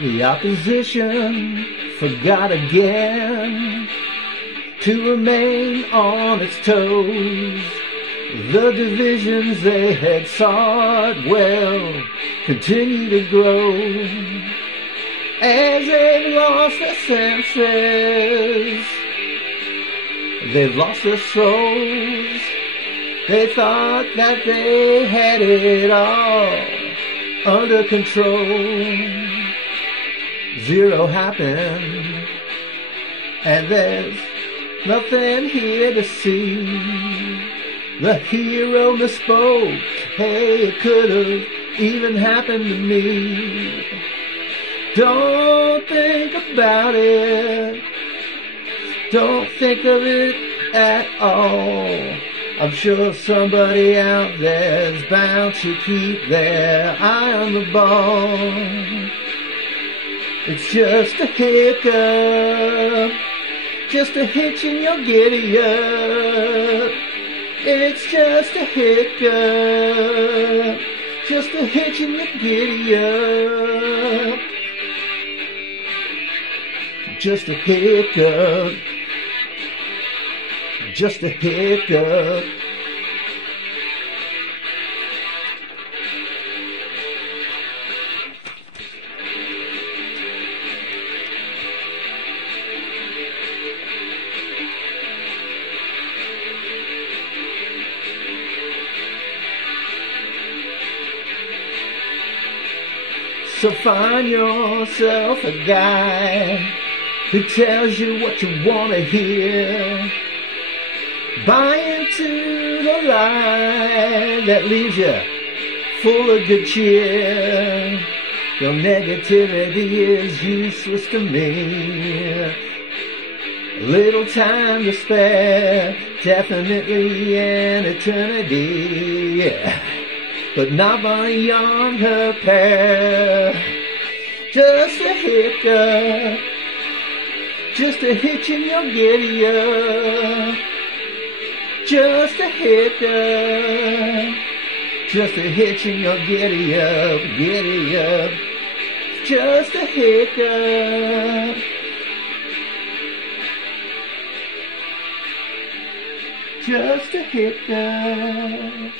The opposition forgot again to remain on its toes. The divisions they had sought, well, continue to grow. As they've lost their senses, they've lost their souls. They thought that they had it all under control. Zero happened, and there's nothing here to see. The hero misspoke, hey, it could have even happened to me. Don't think about it, don't think of it at all. I'm sure somebody out there's bound to keep their eye on the ball. It's just a hiccup, just a hitch in your giddy up. It's just a hiccup, just a hitch in your giddy up. Just a hiccup, just a hiccup. So find yourself a guy who tells you what you want to hear. Buy into the lie that leaves you full of good cheer. Your negativity is useless to me. Little time to spare, definitely an eternity. Yeah. But not beyond her pair. Just a hiccup, just a hitch in your giddy up. Just a hiccup, just a hitch in your giddy up, giddy up. Just a hiccup. Just a hiccup.